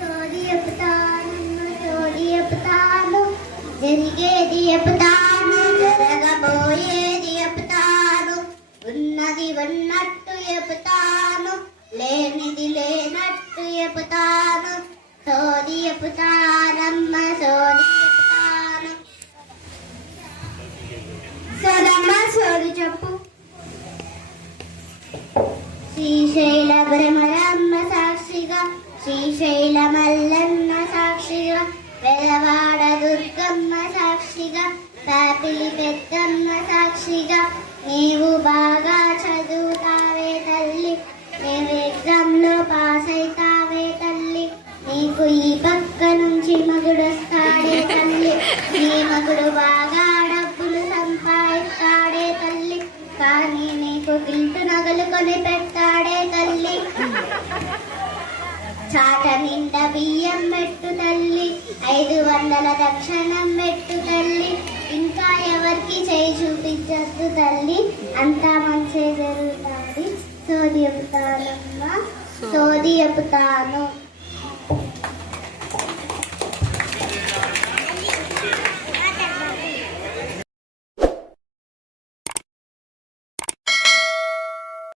సోది చెప్తాను జరిగేది చెప్తాను జరగబోయేది చెప్తాను ఉన్నది ఉన్నట్టు చెప్తాను లేనిది లేనట్టు చెప్తాను సోది చెప్తానమ్మ సోది చెప్తాను సోదమ్మ సోది చెప్పు శ్రీశైల భ్రమరమ్మ సాక్షిగా శ్రీశైల మల్లన్న సాక్షిగా వెలవాడ దుర్గమ్మ సాక్షిగా పాపిలి పెద్దమ్మ సాక్షిగా నీవు బాగా చదువుతావే తల్లి నీవు ఎగ్జామ్లో పాస్ అవుతావే తల్లి నీకు ఈ పక్క నుంచి మగుడొస్తాడే తల్లి నీ మగుడు బాగా డబ్బులు సంపాదిస్తాడే తల్లి కానీ నీకు గిల్టు నగలు కొని పెడతాడే తల్లి చాట నిండా బియ్యం పెట్టు తల్లి 500 దక్షిణం పెట్టు తల్లి ఇంకా ఎవరికి చేయి చూపించద్దు తల్లి అంతా మంచి జరుగుతుంది సోది చెప్తానమ్మా సోది చెప్తాను